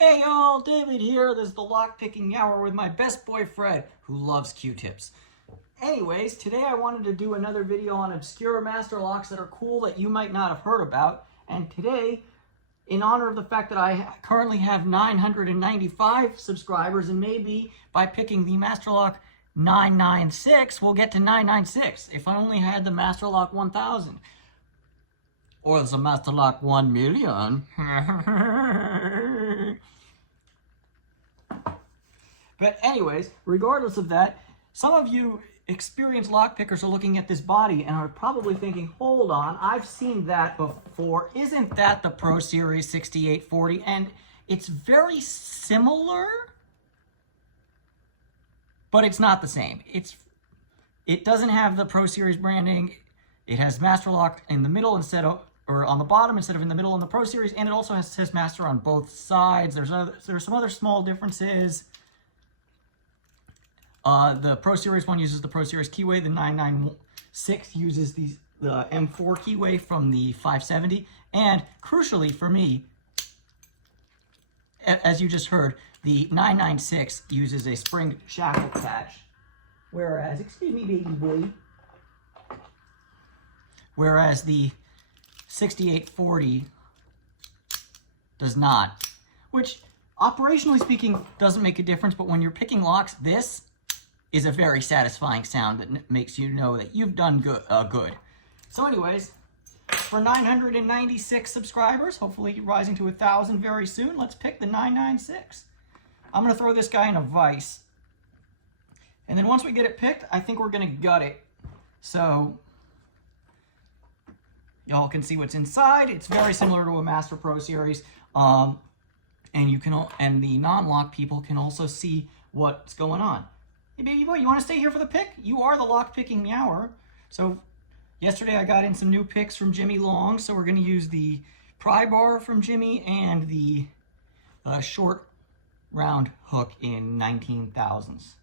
Hey y'all, David here. This is the lockpicking hour with my best boy Fred, who loves Q-tips. Anyways, today I wanted to do another video on obscure master locks that are cool that you might not have heard about. And today, in honor of the fact that I currently have 995 subscribers, and maybe by picking the master lock 996, we'll get to 996. If I only had the master lock 1000. Or the master lock 1 million. But anyways, regardless of that, some of you experienced lockpickers are looking at this body and are probably thinking, hold on, I've seen that before. Isn't that the Pro Series 6840? And it's very similar, but it's not the same. It doesn't have the Pro Series branding. It has Master Lock in the middle instead of, or on the bottom instead of in the middle in the Pro Series, and it also says Master on both sides. There's some other small differences. The Pro Series one uses the Pro Series keyway. The 996 uses the M4 keyway from the 570. And crucially for me, as you just heard, the 996 uses a spring shackle catch. Whereas, excuse me, baby boy. Whereas the 6840 does not. Which, operationally speaking, doesn't make a difference, but when you're picking locks, this is a very satisfying sound that makes you know that you've done good. So anyways, for 996 subscribers, hopefully rising to 1,000 very soon, let's pick the 996. I'm going to throw this guy in a vise. And then once we get it picked, I think we're going to gut it. So y'all can see what's inside. It's very similar to a Master Pro Series. And the non-lock people can also see what's going on. Hey, baby boy, you want to stay here for the pick? You are the lock-picking meower. So, yesterday I got in some new picks from Jimmy Long, so we're going to use the pry bar from Jimmy and the short round hook in 19,000s.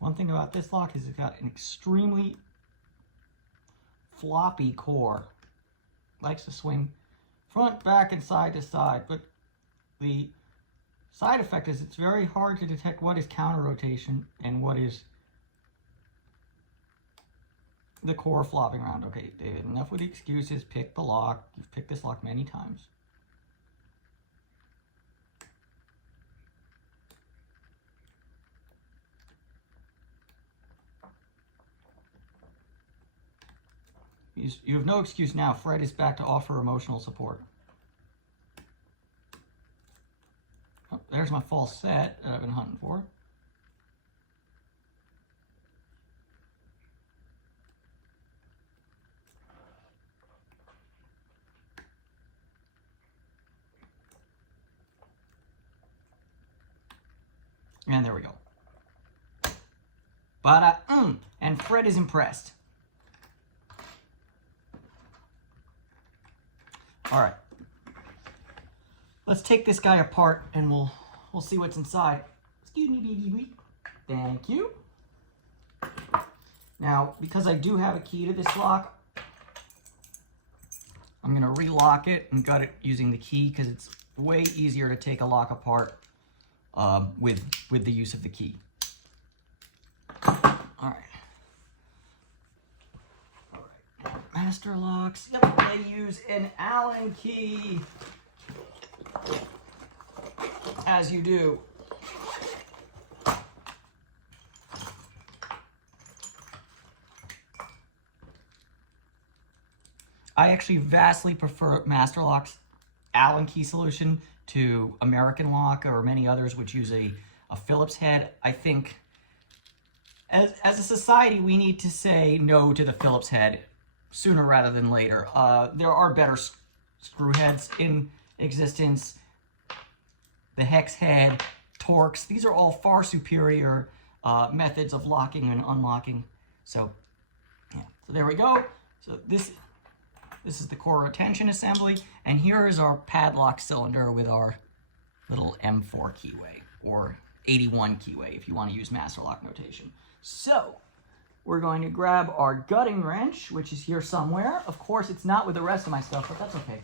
One thing about this lock is it's got an extremely floppy core. Likes to swing front, back, and side to side, but the side effect is it's very hard to detect what is counter rotation and what is the core flopping around. Okay, David, enough with the excuses. Pick the lock. You've picked this lock many times. You have no excuse now. Fred is back to offer emotional support. Oh, there's my false set that I've been hunting for. And there we go. And Fred is impressed. All right, let's take this guy apart and we'll see what's inside. Excuse me, baby. Thank you. Now, because I do have a key to this lock, I'm gonna relock it and gut it using the key because it's way easier to take a lock apart with the use of the key. All right. Master locks. Yep, I use an Allen key, as you do. I actually vastly prefer Master Lock's Allen key solution to American Lock or many others which use a Phillips head. I think as a society we need to say no to the Phillips head sooner rather than later. There are better screw heads in existence. The hex head, Torx, these are all far superior methods of locking and unlocking. So Yeah. So there we go. So this is the core retention assembly, and here is our padlock cylinder with our little M4 keyway, or 81 keyway if you want to use master lock notation. So we're going to grab our gutting wrench, which is here somewhere. Of course, it's not with the rest of my stuff, but that's okay.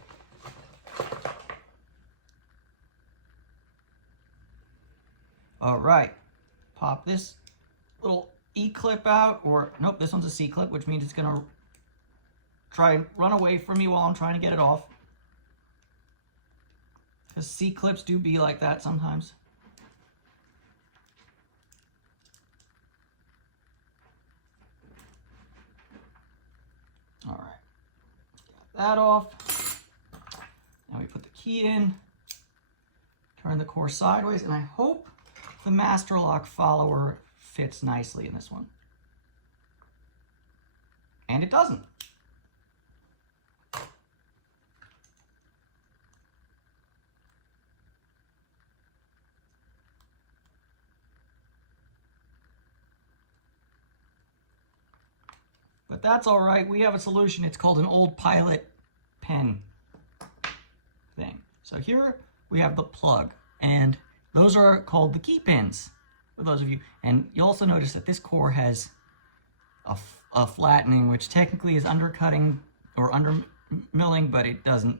All right, pop this little E-clip out, or nope, this one's a C-clip, which means it's gonna try and run away from me while I'm trying to get it off. Because C-clips do be like that sometimes. All right, get that off. Now we put the key in, turn the core sideways, and I hope the master lock follower fits nicely in this one. And it doesn't. But that's all right. We have a solution. It's called an old pilot pen thing. So here we have the plug, and those are called the key pins, for those of you. And you also notice that this core has a flattening, which technically is undercutting or undermilling, but it doesn't.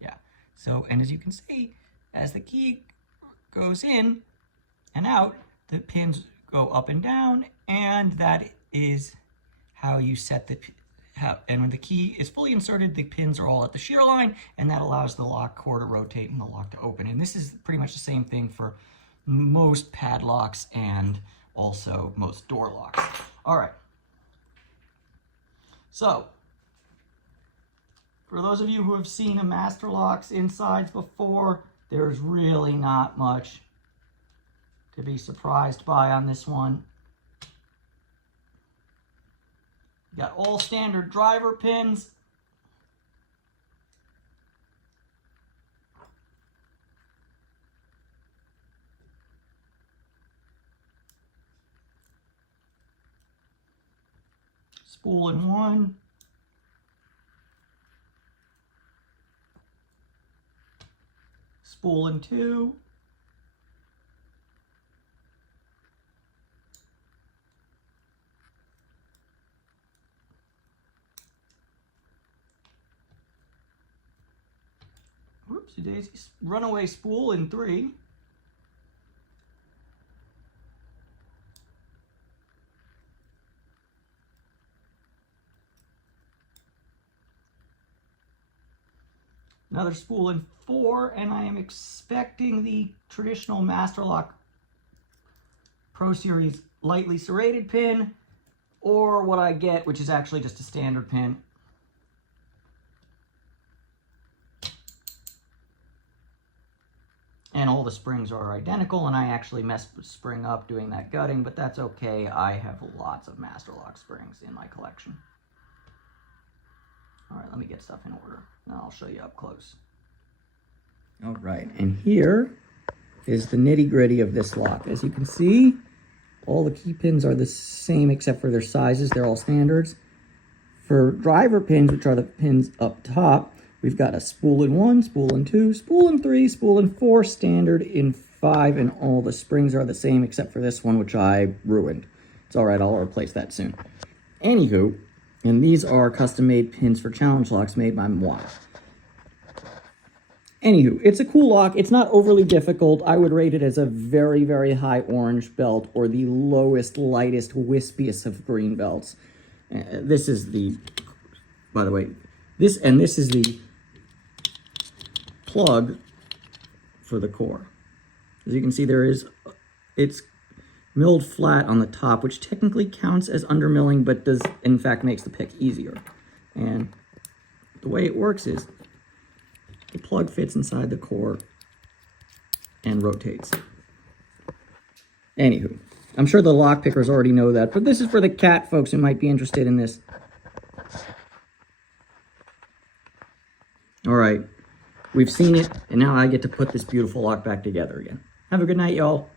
Yeah. So, and as you can see, as the key goes in and out, the pins go up and down, and that is how you set the, and when the key is fully inserted, the pins are all at the shear line, and that allows the lock core to rotate and the lock to open. And this is pretty much the same thing for most padlocks and also most door locks. All right. So, for those of you who have seen a master lock's insides before, there's really not much to be surprised by on this one. You got all standard driver pins. Spool in one. Spool in two. Whoopsie daisies. Runaway spool in three. Another spool in four, and I am expecting the traditional Master Lock Pro Series lightly serrated pin, or what I get, which is actually just a standard pin. And all the springs are identical, and I actually messed the spring up doing that gutting, but that's okay. I have lots of Master Lock springs in my collection. All right, let me get stuff in order. Now I'll show you up close. All right, and here is the nitty-gritty of this lock. As you can see, all the key pins are the same except for their sizes. They're all standards. For driver pins, which are the pins up top, we've got a spool in one, spool in two, spool in three, spool in four, standard in five, and all the springs are the same except for this one, which I ruined. It's all right, I'll replace that soon. Anywho, and these are custom-made pins for challenge locks made by moi. Anywho, it's a cool lock. It's not overly difficult. I would rate it as a very, very high orange belt, or the lowest, lightest, wispiest of green belts. This is the, by the way, this is the plug for the core. As you can see, it's milled flat on the top, which technically counts as undermilling, but does, in fact, makes the pick easier. And the way it works is the plug fits inside the core and rotates. Anywho, I'm sure the lock pickers already know that, but this is for the cat folks who might be interested in this. All right, we've seen it, and now I get to put this beautiful lock back together again. Have a good night, y'all.